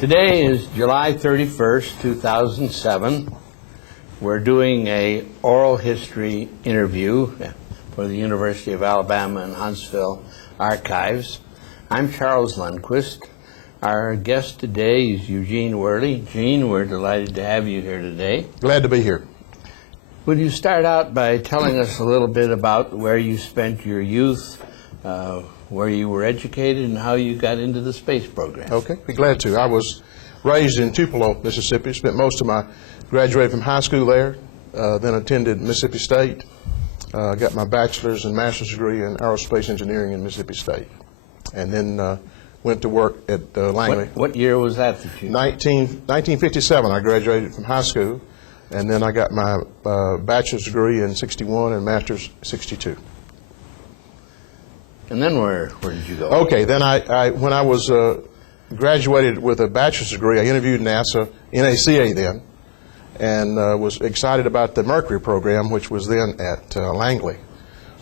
Today is July 31st, 2007. We're doing a oral history interview for the University of Alabama and Huntsville Archives. I'm Charles Lundquist. Our guest today is Eugene Worley. Gene, we're delighted to have you here today. Glad to be here. Would you start out by telling us a little bit about where you spent your youth, where you were educated, and how you got into the space program? Okay, be glad to. I was raised in Tupelo, Mississippi, spent most of my, graduated from high school there, then attended Mississippi State, got my bachelor's and master's degree in aerospace engineering in Mississippi State, and then went to work at Langley. What year was that you? 1957, I graduated from high school, and then I got my bachelor's degree in 61 and master's 62. And then where did you go? Okay, then when I was graduated with a bachelor's degree, I interviewed NASA, NACA then, and was excited about the Mercury program, which was then at Langley.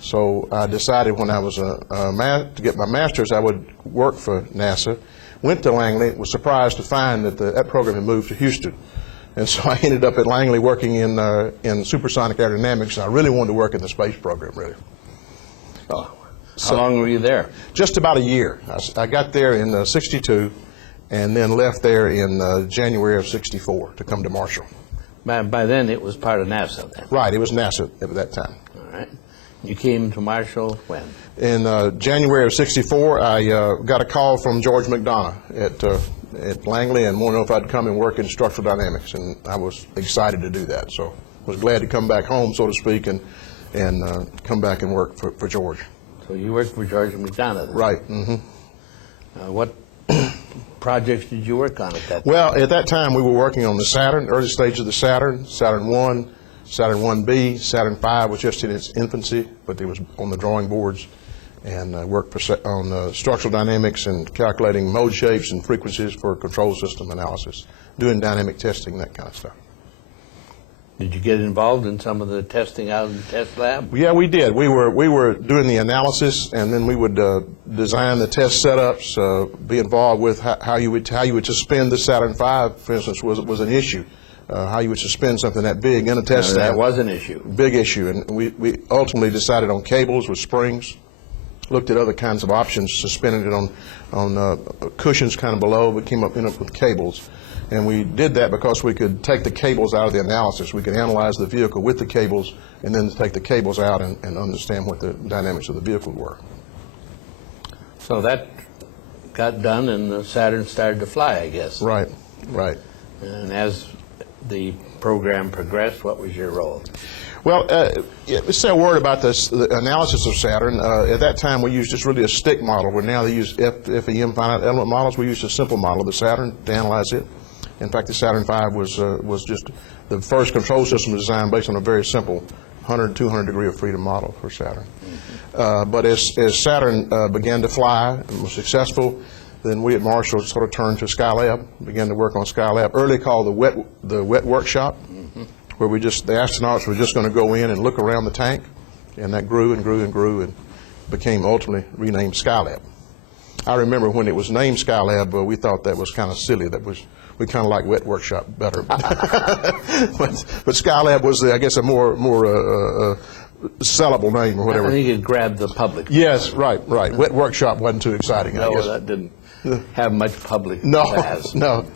So I decided when I was to get my master's, I would work for NASA. Went to Langley, was surprised to find that that program had moved to Houston. And so I ended up at Langley working in supersonic aerodynamics, and I really wanted to work in the space program, really. Oh. How long were you there? Just about a year. I got there in '62 and then left there in January of '64 to come to Marshall. By then it was part of NASA then? Right, it was NASA at that time. All right. You came to Marshall when? In January of '64, I got a call from George McDonough at Langley and wanted to know if I'd come and work in structural dynamics, and I was excited to do that. So I was glad to come back home, so to speak, and come back and work for George. So you worked for George McDonough then? Right. Mm-hmm. What projects did you work on at that time? Well, at that time we were working on the Saturn, early stage of the Saturn, Saturn 1, Saturn 1B, Saturn 5 was just in its infancy, but it was on the drawing boards, and worked on structural dynamics and calculating mode shapes and frequencies for control system analysis, doing dynamic testing, that kind of stuff. Did you get involved in some of the testing out in the test lab? Yeah, we did. We were doing the analysis, and then we would design the test setups, be involved with how you would suspend the Saturn V, for instance, was an issue. How you would suspend something that big in a test lab. That was an issue. Big issue, and we ultimately decided on cables with springs. Looked at other kinds of options, suspended it on cushions kind of below, but came up with cables. And we did that because we could take the cables out of the analysis. We could analyze the vehicle with the cables and then take the cables out and understand what the dynamics of the vehicle were. So that got done and the Saturn started to fly, I guess. Right, right. And as the program progressed, what was your role? Well, let's say a word about the analysis of Saturn. At that time, we used just really a stick model, where now they use FEM finite element models. We used a simple model of the Saturn to analyze it. In fact, the Saturn V was just the first control system designed based on a very simple 100, 200 degree of freedom model for Saturn. But as Saturn began to fly and was successful, then we at Marshall sort of turned to Skylab, began to work on Skylab, early called the wet workshop, where the astronauts were just going to go in and look around the tank, and that grew and grew and grew and became ultimately renamed Skylab. I remember when it was named Skylab, we thought that was kind of silly. We kind of like wet workshop better. but Skylab was, I guess, a more sellable name or whatever. I think it grabbed the public. Yes, right. Wet workshop wasn't too exciting, I guess. No, that didn't have much public class. No.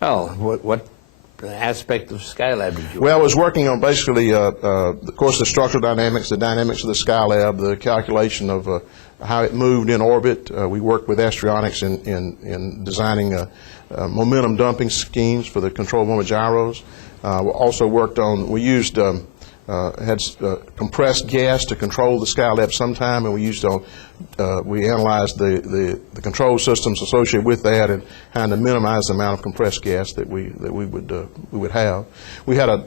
Well, what aspect of Skylab did you work on? Well, I was working on basically, of course, the structural dynamics, the dynamics of the Skylab, the calculation of how it moved in orbit. We worked with astronautics in designing momentum dumping schemes for the control moment gyros. We also worked on, we used, had compressed gas to control the Skylab sometime, and we analyzed the control systems associated with that and trying to minimize the amount of compressed gas that we would have. We had a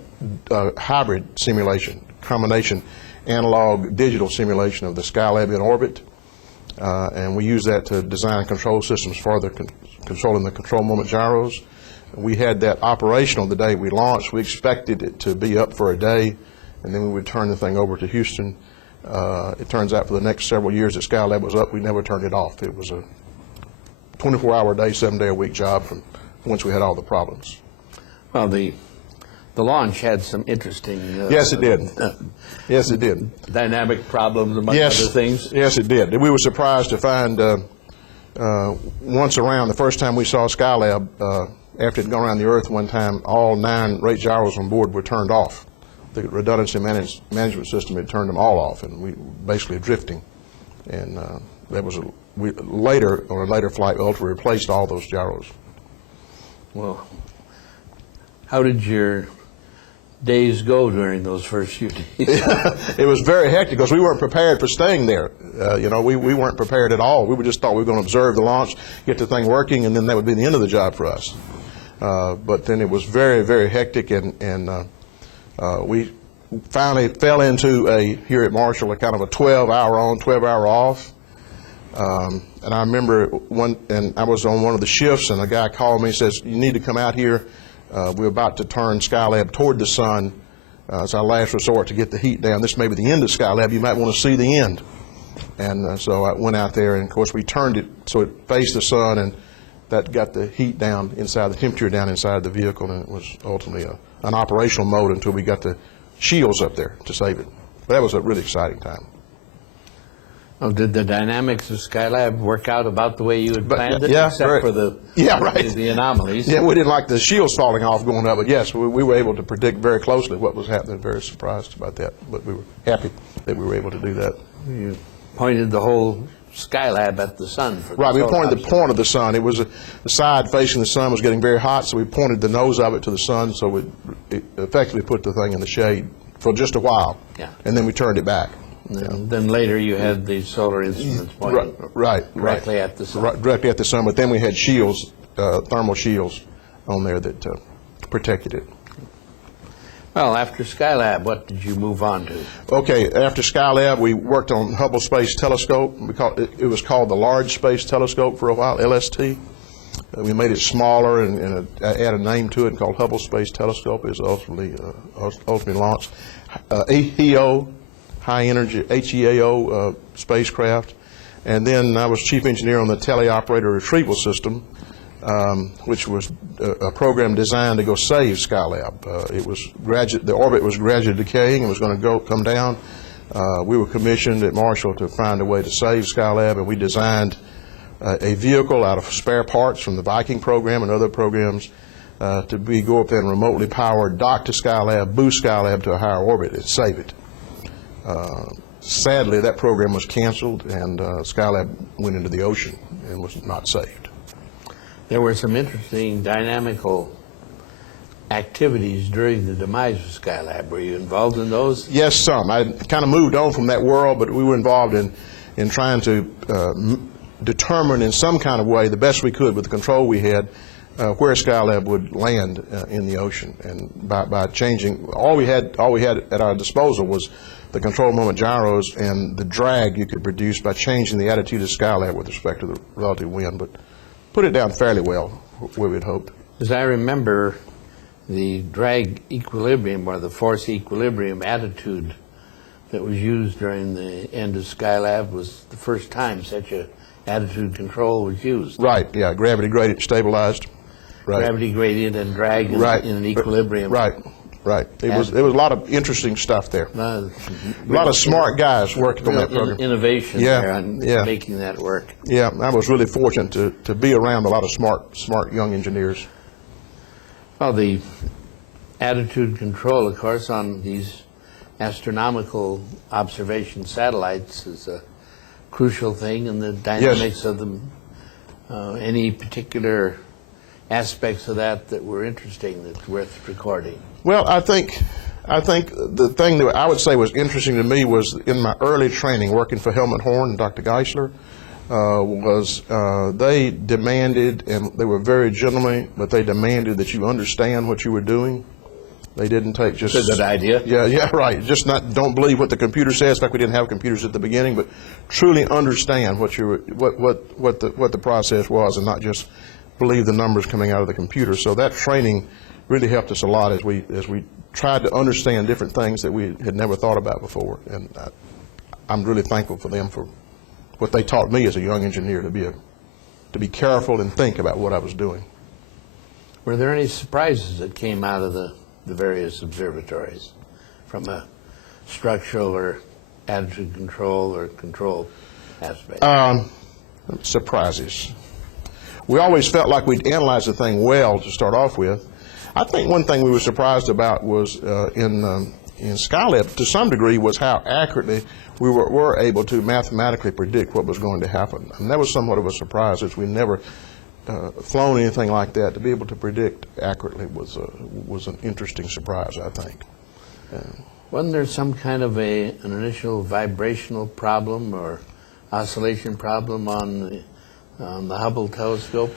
hybrid simulation, combination analog digital simulation of the Skylab in orbit. And we use that to design control systems for controlling the control moment gyros. We had that operational the day we launched. We expected it to be up for a day, and then we would turn the thing over to Houston. It turns out for the next several years that Skylab was up, we never turned it off. It was a 24-hour-a-day, 7-day-a-week job from once we had all the problems. Well, the launch had some interesting Yes, it did. Yes, it did. dynamic problems, among Yes, other things. yes, it did. We were surprised to find once around, the first time we saw Skylab, after it had gone around the Earth one time, all 9 rate gyros on board were turned off. The redundancy management system had turned them all off, and we basically drifting. And that was later, on a later flight, Ultra replaced all those gyros. Well, how did your days go during those first few days? It was very hectic because we weren't prepared for staying there. We weren't prepared at all. We just thought we were going to observe the launch, get the thing working, and then that would be the end of the job for us. But then it was very, very hectic, and we finally fell into here at Marshall, a kind of a 12-hour on, 12-hour off. And I remember and I was on one of the shifts, and a guy called me and says, "You need to come out here. We're about to turn Skylab toward the sun. It's our last resort to get the heat down. This may be the end of Skylab. You might want to see the end." And so I went out there, and of course we turned it so it faced the sun, and that got the heat down inside, the temperature down inside the vehicle, and it was ultimately an operational mode until we got the shields up there to save it. But that was a really exciting time. Oh, did the dynamics of Skylab work out about the way you had planned it, yeah, except for the anomalies? Yeah, we didn't like the shields falling off going up, but yes, we were able to predict very closely what was happening. Very surprised about that, but we were happy that we were able to do that. You pointed the whole Skylab at the sun. Right, we pointed the point of the sun. It was the side facing the sun was getting very hot, so we pointed the nose of it to the sun, so it effectively put the thing in the shade for just a while. Yeah. And then we turned it back. Then later you had the solar instruments pointing directly at the sun. Directly at the sun, but then we had shields, thermal shields on there that protected it. Well, after Skylab, what did you move on to? Okay, after Skylab, we worked on Hubble Space Telescope. It was called the Large Space Telescope for a while, LST. We made it smaller and added a name to it called Hubble Space Telescope. It was ultimately launched. HEO, High Energy, HEAO spacecraft. And then I was chief engineer on the teleoperator retrieval system, which was a program designed to go save Skylab. The orbit was gradually decaying and was going to come down. We were commissioned at Marshall to find a way to save Skylab, and we designed a vehicle out of spare parts from the Viking program and other programs to go up there and remotely powered, dock to Skylab, boost Skylab to a higher orbit and save it. Sadly, that program was canceled, and Skylab went into the ocean and was not saved. There were some interesting dynamical activities during the demise of Skylab. Were you involved in those? Yes, some. I kind of moved on from that world, but we were involved in trying to determine in some kind of way, the best we could with the control we had, where Skylab would land in the ocean. And by changing, all we had at our disposal was the control moment gyros and the drag you could produce by changing the attitude of Skylab with respect to the relative wind, but put it down fairly well where we'd hoped. As I remember, the drag equilibrium or the force equilibrium attitude that was used during the end of Skylab was the first time such a attitude control was used. Right, yeah, gravity gradient stabilized. Right. Gravity gradient and drag in an equilibrium. Right. There was a lot of interesting stuff there. A lot of smart guys working on that program. Innovation there on making that work. Yeah, I was really fortunate to be around a lot of smart young engineers. Well, the attitude control, of course, on these astronomical observation satellites is a crucial thing, and the dynamics of them. Any particular aspects of that were interesting that's worth recording? Well, I think the thing that I would say was interesting to me was in my early training working for Helmut Horn and Dr. Geisler, they demanded, and they were very gentlemanly, but they demanded that you understand what you were doing. They didn't take just... That's a good idea. Yeah, right. Just don't believe what the computer says. In fact, we didn't have computers at the beginning, but truly understand what the process was, and not just believe the numbers coming out of the computer. So that training really helped us a lot as we tried to understand different things that we had never thought about before. And I'm really thankful for them for what they taught me as a young engineer to be a to be careful and think about what I was doing. Were there any surprises that came out of the various observatories from a structural or attitude control or control aspect? Surprises. We always felt like we'd analyzed the thing well to start off with. I think one thing we were surprised about was in Skylab, to some degree, was how accurately we were able to mathematically predict what was going to happen. And that was somewhat of a surprise, as we never flown anything like that. To be able to predict accurately was an interesting surprise, I think. Wasn't there some kind of an initial vibrational problem or oscillation problem on the Hubble telescope?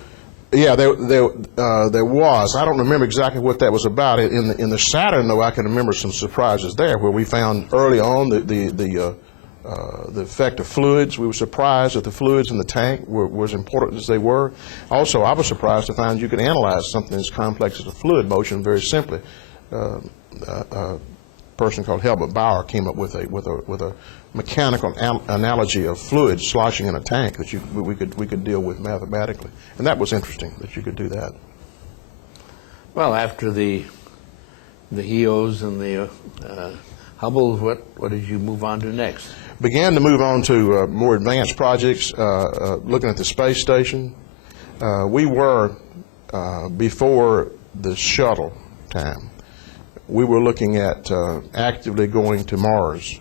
Yeah, there was. I don't remember exactly what that was about. In the Saturn, though, I can remember some surprises there, where we found early on the effect of fluids. We were surprised that the fluids in the tank were as important as they were. Also, I was surprised to find you could analyze something as complex as a fluid motion very simply. A person called Helmut Bauer came up with a mechanical analogy of fluids sloshing in a tank that we could deal with mathematically, and that was interesting that you could do that. Well, after the EOs and the Hubbles, what did you move on to next? Began to move on to more advanced projects, looking at the space station. We were, before the shuttle time, we were looking at actively going to Mars.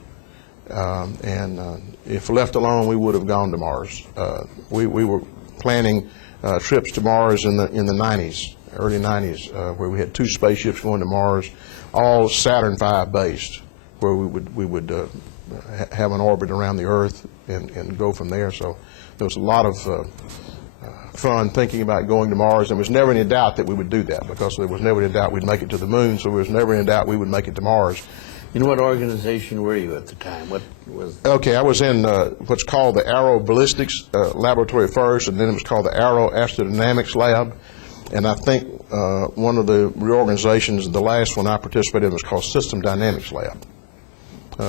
And if left alone, we would have gone to Mars. We were planning trips to Mars in the 90s, early 90s, where we had 2 spaceships going to Mars, all Saturn V based, where we would have an orbit around the Earth and go from there. So there was a lot of fun thinking about going to Mars. There was never any doubt that we would do that, because there was never any doubt we'd make it to the moon, so there was never any doubt we would make it to Mars. In what organization were you at the time? What was? Okay, I was in what's called the Aero Ballistics Laboratory first, and then it was called the Aero Astrodynamics Lab. And I think one of the reorganizations, the last one I participated in, was called System Dynamics Lab.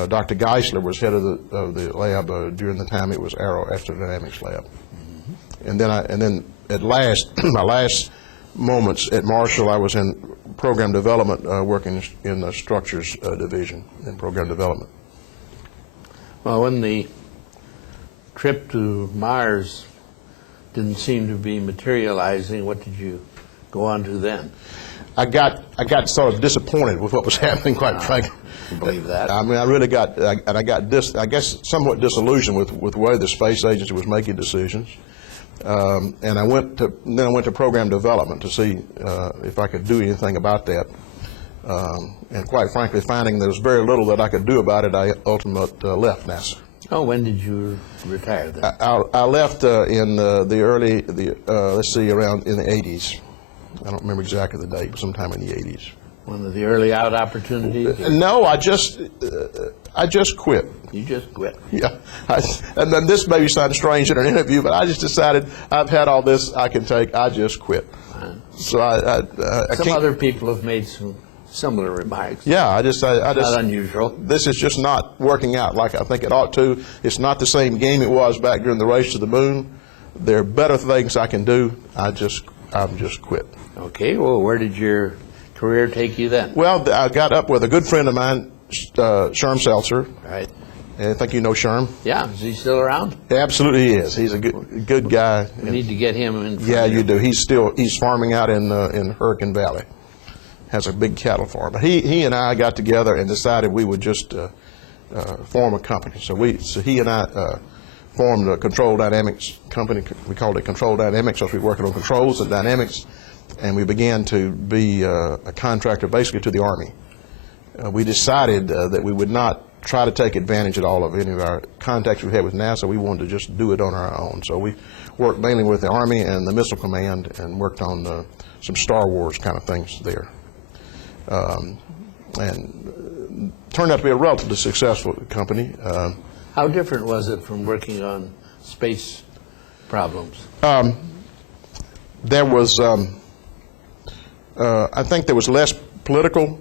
Dr. Geisler was head of the lab during the time it was Aero Astrodynamics Lab. Mm-hmm. And then at last, my last moments at Marshall, I was in program development, working in the structures division in program development. Well, when the trip to Mars didn't seem to be materializing, what did you go on to then? I got sort of disappointed with what was happening, quite frankly. I believe that. I mean, I really got, I guess, somewhat disillusioned with the way the space agency was making decisions. And then I went to program development to see if I could do anything about that. And quite frankly, finding there was very little that I could do about it, I ultimately left NASA. Oh, when did you retire then? I left in the early, let's see, around in the 80s. I don't remember exactly the date, but sometime in the 80s. One of the early out opportunities? No, I just quit. You just quit? Yeah. And then this may sound strange in an interview, but I just decided I've had all this I can take. I just quit. So some other people have made some similar remarks. Yeah, I just not unusual. This is just not working out like I think it ought to. It's not the same game it was back during the race to the moon. There are better things I can do. I've just quit. Okay. Well, where did your career take you then? Well, I got up with a good friend of mine, Sherm Seltzer. Right. I think you know Sherm. Yeah. Is he still around? Absolutely he is. He's a good guy. We need to get him in. Yeah, you do. He's farming out in Hurricane Valley. Has a big cattle farm. But he and I got together and decided we would just form a company. So he and I formed a control dynamics company. We called it Control Dynamics because we were working on controls and dynamics. And we began to be a contractor basically to the Army. We decided that we would not try to take advantage at all of any of our contacts we had with NASA. We wanted to just do it on our own. So we worked mainly with the Army and the Missile Command and worked on some Star Wars kind of things there. And turned out to be a relatively successful company. How different was it from working on space problems? There was, I think there was less political.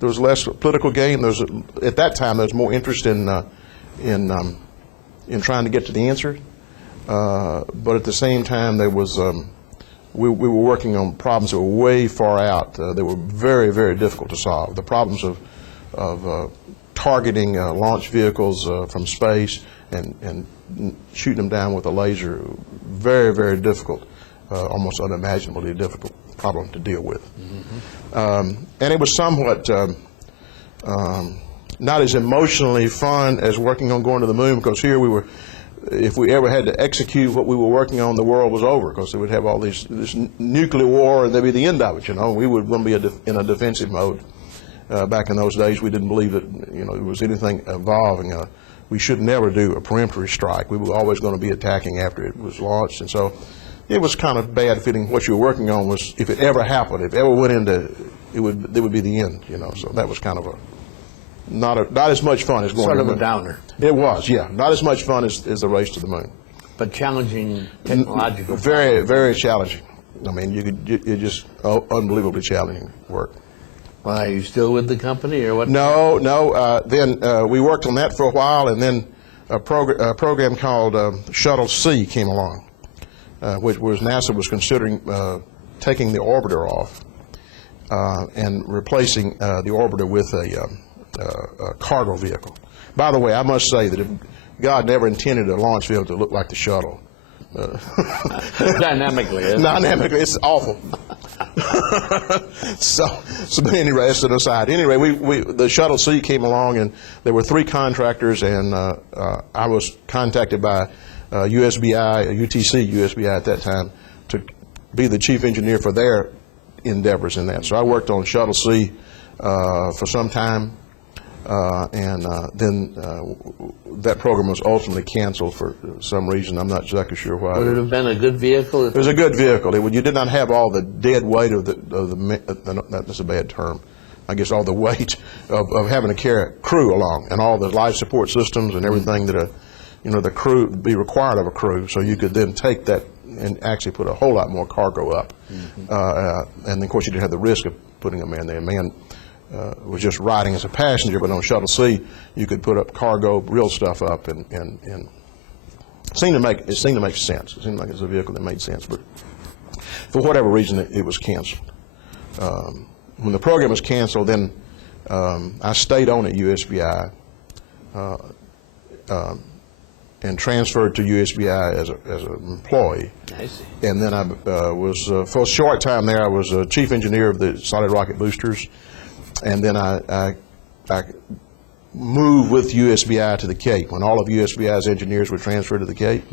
There was less political game. At that time, there was more interest in trying to get to the answer. but at the same time, there was we were working on problems that were way far out. They were very, very difficult to solve. The problems of targeting launch vehicles from space and shooting them down with a laser, very, very difficult, almost unimaginably difficult problem to deal with. And it was somewhat not as emotionally fun as working on going to the moon, because here we were, if we ever had to execute what we were working on, the world was over, because they would have all this nuclear war and that'd be the end of it, you know. We would be in a defensive mode. Back in those days, we didn't believe that, you know, there was anything evolving. We should never do a peremptory strike. We were always going to be attacking after it was launched, and so it was kind of bad feeling. What you were working on was, if it ever happened, if it ever went into, it would be the end, you know. So that was kind of a not as much fun as going Sort to of the a moon. downer. It was, yeah, not as much fun as the race to the moon. But challenging technological. Very, very challenging. I mean, it just unbelievably challenging work. Well, are you still with the company, or what? No. Then we worked on that for a while, and then a program called Shuttle See came along, which was NASA was considering taking the orbiter off and replacing the orbiter with a cargo vehicle. By the way, I must say that if God never intended a launch vehicle to look like the shuttle. Dynamically, isn't it? Dynamically, it's awful. so anyway, that's an aside. Anyway, the Shuttle See came along, and there were 3 contractors, and I was contacted by USBI, UTC USBI at that time, to be the chief engineer for their endeavors in that. So I worked on Shuttle See for some time, and then that program was ultimately canceled for some reason. I'm not exactly sure why. Would it have been a good vehicle? It was a good vehicle. You did not have all the dead weight of the that's a bad term, I guess, all the weight of having to carry a crew along, and all the life support systems and everything that the crew be required of a crew. So you could then take that and actually put a whole lot more cargo up. And then, of course, you didn't have the risk of putting a man there. A man was just riding as a passenger, but on Shuttle See, you could put up cargo, real stuff up, and it seemed to make sense. It seemed like it was a vehicle that made sense, but for whatever reason, it was canceled. When the program was canceled, then I stayed on at USBI and transferred to USBI as an employee. I see. And then I was, for a short time there, I was chief engineer of the solid rocket boosters. And then I moved with USBI to the Cape. When all of USBI's engineers were transferred to the Cape,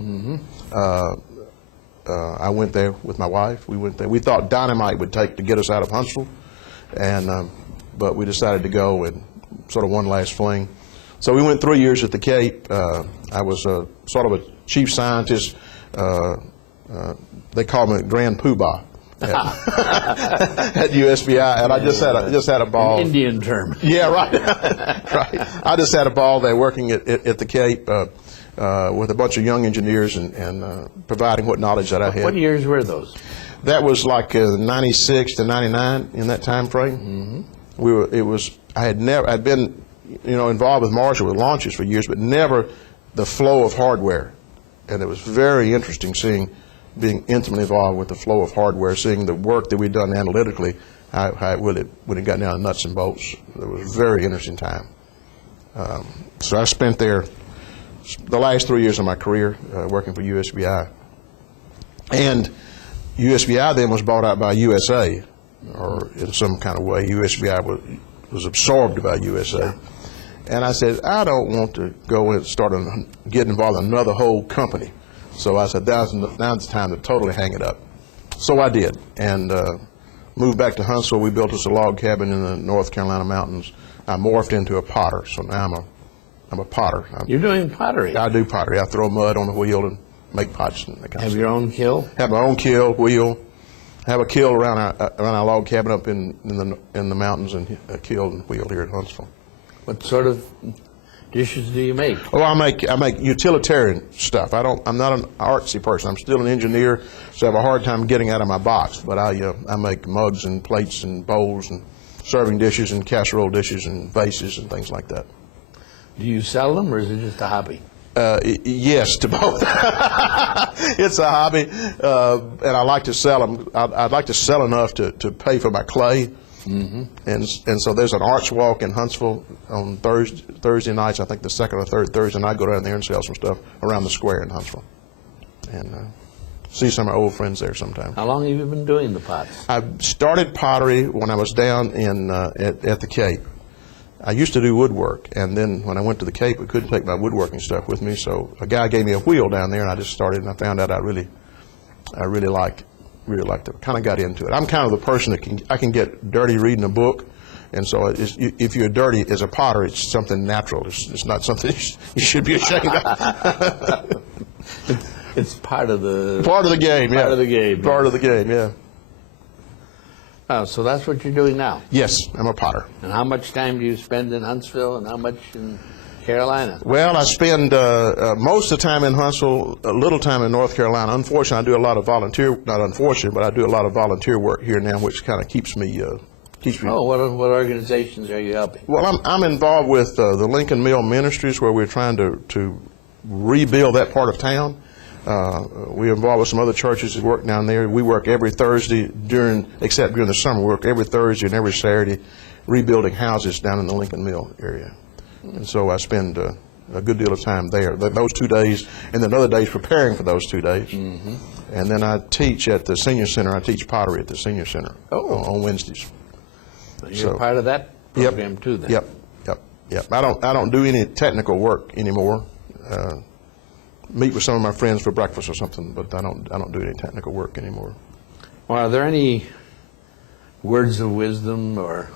I went there with my wife. We went there. We thought dynamite would take to get us out of Huntsville, but we decided to go and sort of one last fling. So we went 3 years at the Cape. I was sort of a chief scientist. They called me Grand Poobah at USBI, and I just had a ball. An Indian term. Yeah, right. Right. I just had a ball there working at the Cape with a bunch of young engineers and providing what knowledge that I had. What years were those? That was like 96 to 99 in that time frame. I'd been involved with Marshall with launches for years, but never the flow of hardware. And it was very interesting being intimately involved with the flow of hardware, seeing the work that we'd done analytically, how when it got down to nuts and bolts. It was a very interesting time. So I spent there the last 3 years of my career working for USBI. And USBI then was bought out by USA, or in some kind of way, USBI was absorbed by USA. And I said, I don't want to go and get involved in another whole company. So I said, now's the time to totally hang it up. So I did, and moved back to Huntsville. We built us a log cabin in the North Carolina mountains. I morphed into a potter, so now I'm a potter. You're doing pottery. I do pottery. I throw mud on the wheel and make pots and that kind of Have stuff. your own kiln? Have my own kiln, wheel. Have a kiln around our log cabin up in the mountains, and a kiln and wheel here at Huntsville. What sort of dishes do you make? Oh, I make utilitarian stuff. I'm not an artsy person. I'm still an engineer, so I have a hard time getting out of my box. But I make mugs and plates and bowls and serving dishes and casserole dishes and vases and things like that. Do you sell them, or is it just a hobby? Yes, to both. It's a hobby, and I like to sell them. I'd like to sell enough to pay for my clay. And so there's an arch walk in Huntsville on Thursday nights. I think the second or third Thursday night. Go down there and sell some stuff around the square in Huntsville, and see some of my old friends there sometime. How long have you been doing the pots? I started pottery when I was down in at the Cape. I used to do woodwork, and then when I went to the Cape, I couldn't take my woodworking stuff with me, so a guy gave me a wheel down there, and I just started, and I found out I really liked it. Kind of got into it. I'm kind of the person that I can get dirty reading a book, and so if you're dirty as a potter, it's something natural. It's not something you should be ashamed of. It's part of the game. Yeah. Part of the game. Part of the game. Yeah. Oh, so that's what you're doing now. Yes, I'm a potter. And how much time do you spend in Huntsville, and how much in Carolina? Well, I spend most of the time in Huntsville, a little time in North Carolina. Unfortunately, I do a lot of not unfortunate, but I do a lot of volunteer work here now, which kind of keeps me. Oh, what organizations are you helping? Well, I'm involved with the Lincoln Mill Ministries, where we're trying to rebuild that part of town. We're involved with some other churches that work down there. We work every Thursday except during the summer. We work every Thursday and every Saturday rebuilding houses down in the Lincoln Mill area. And so I spend a good deal of time there, those 2 days, and then other days preparing for those 2 days. And then I teach at the Senior Center. I teach pottery at the Senior Center on Wednesdays. You're part of that program too, then? Yep. I don't do any technical work anymore. Meet with some of my friends for breakfast or something, but I don't do any technical work anymore. Well, are there any words of wisdom or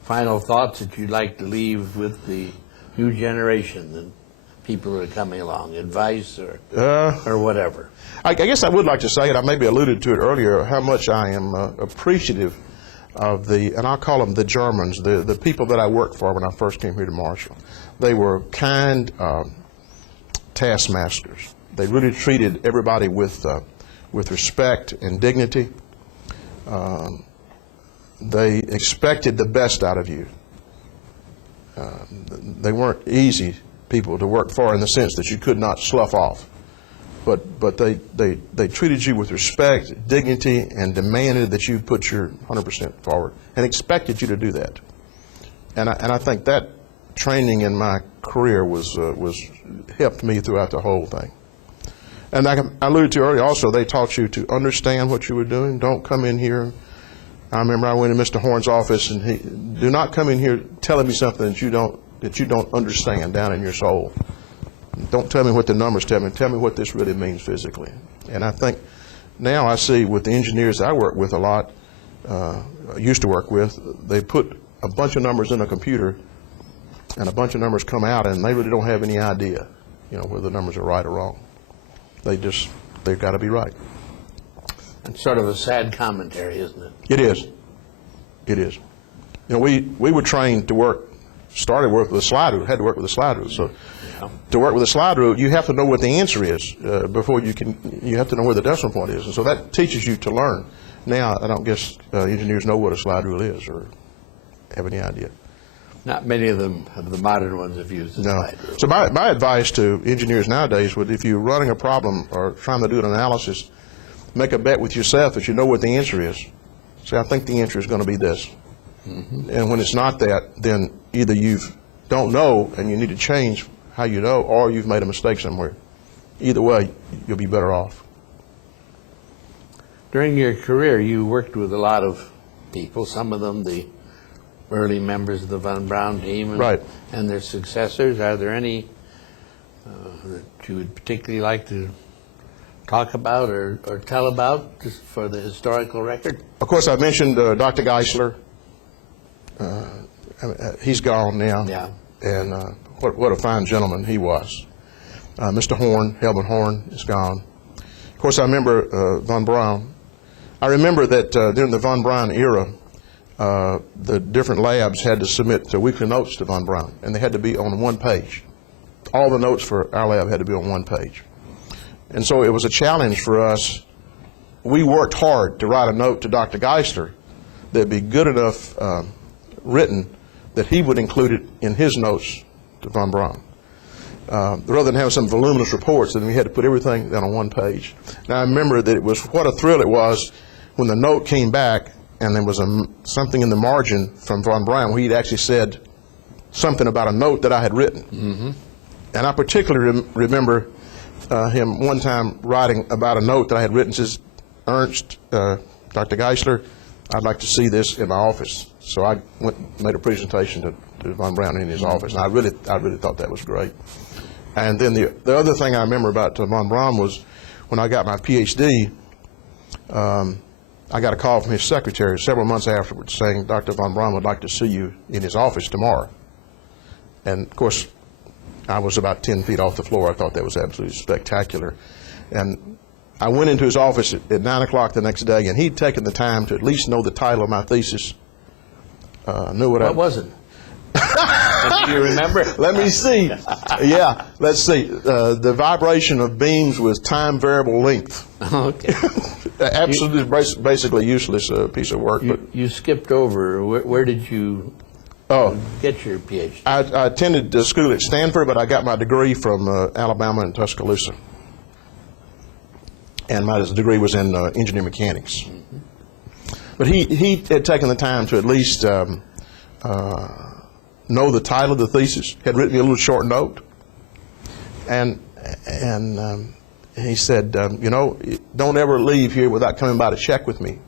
final thoughts that you'd like to leave with the new generation, the people that are coming along, advice or whatever? I guess I would like to say, and I maybe alluded to it earlier, how much I am appreciative of and I'll call them the Germans, the people that I worked for when I first came here to Marshall. They were kind taskmasters. They really treated everybody with respect and dignity. They expected the best out of you. They weren't easy people to work for in the sense that you could not slough off. But they treated you with respect, dignity, and demanded that you put your 100% forward, and expected you to do that. And I think that training in my career was helped me throughout the whole thing. And like I alluded to earlier, also they taught you to understand what you were doing. Don't come in here. I remember I went in Mr. Horn's office, and do not come in here telling me something that you don't understand down in your soul. Don't tell me what the numbers tell me. Tell me what this really means physically. And I think now I see with the engineers I work with a lot, used to work with, they put a bunch of numbers in a computer, and a bunch of numbers come out, and they really don't have any idea, whether the numbers are right or wrong. They've got to be right. It's sort of a sad commentary, isn't it? It is. It is. We were trained to started work with a slide rule, had to work with a slide rule. So to work with a slide rule, you have to know what the answer is before you have to know where the decimal point is. And so that teaches you to learn. Now, I don't guess engineers know what a slide rule is or have any idea. Not many of them, the modern ones, have used the slide rule. So my advice to engineers nowadays would, if you're running a problem or trying to do an analysis, make a bet with yourself that you know what the answer is. Say, I think the answer is going to be this. And when it's not that, then either you don't know and you need to change how you know, or you've made a mistake somewhere. Either way, you'll be better off. During your career, you worked with a lot of people, some of them the early members of the Von Braun team and their successors. Are there any that you would particularly like to talk about or tell about, just for the historical record? Of course, I mentioned Dr. Geisler. He's gone now. Yeah. And what a fine gentleman he was. Mr. Horn, Helmut Horn, is gone. Of course, I remember Von Braun. I remember that during the Von Braun era, the different labs had to submit weekly notes to Von Braun, and they had to be on one page. All the notes for our lab had to be on one page. And so it was a challenge for us. We worked hard to write a note to Dr. Geisler that'd be good enough written that he would include it in his notes to Von Braun. rather than have some voluminous reports, then we had to put everything down on one page. Now, I remember that it was what a thrill it was when the note came back and there was something in the margin from Von Braun where he'd actually said something about a note that I had written. Mm-hmm. And I particularly remember him one time writing about a note that I had written. Says, Ernst, Dr. Geisler, I'd like to see this in my office. So I went and made a presentation to Von Braun in his office, and I really thought that was great. And then the other thing I remember about Von Braun was when I got my PhD, I got a call from his secretary several months afterwards saying, Dr. Von Braun would like to see you in his office tomorrow. And of course, I was about 10 feet off the floor. I thought that was absolutely spectacular. And I went into his office at 9 o'clock the next day, and he'd taken the time to at least know the title of my thesis. Knew what was it? Do you remember? Let me see. Yeah, let's see. The vibration of beams with time variable length. Okay. Absolutely, basically useless piece of work. But you skipped over. Where did you get your PhD? I attended school at Stanford, but I got my degree from Alabama and Tuscaloosa. And my degree was in engineering mechanics. Mm-hmm. But he had taken the time to at least know the title of the thesis, had written me a little short note, and he said, you know, don't ever leave here without coming by to check with me.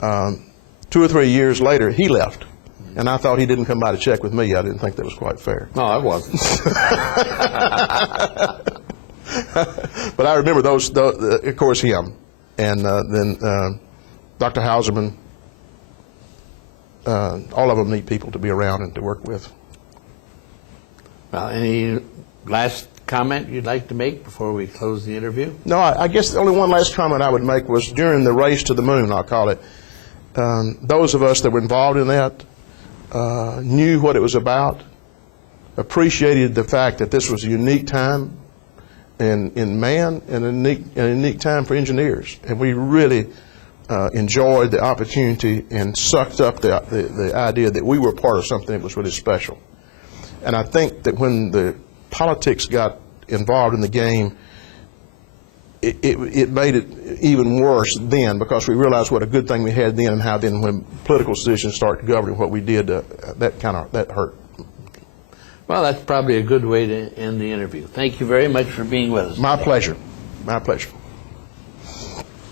2 or 3 years later, he left, and I thought he didn't come by to check with me. I didn't think that was quite fair. No, I wasn't. But I remember those, of course, him, and then Dr. Hauserman. All of them need people to be around and to work with. Well, any last comment you'd like to make before we close the interview? No, I guess the only one last comment I would make was during the race to the moon, I'll call it, those of us that were involved in that knew what it was about, appreciated the fact that this was a unique time in man and a unique time for engineers. And we really enjoyed the opportunity and sucked up the idea that we were part of something that was really special. And I think that when the politics got involved in the game, it made it even worse then, because we realized what a good thing we had then, and how then when political decisions started governing what we did, that hurt. Well, that's probably a good way to end the interview. Thank you very much for being with us. My pleasure. My pleasure.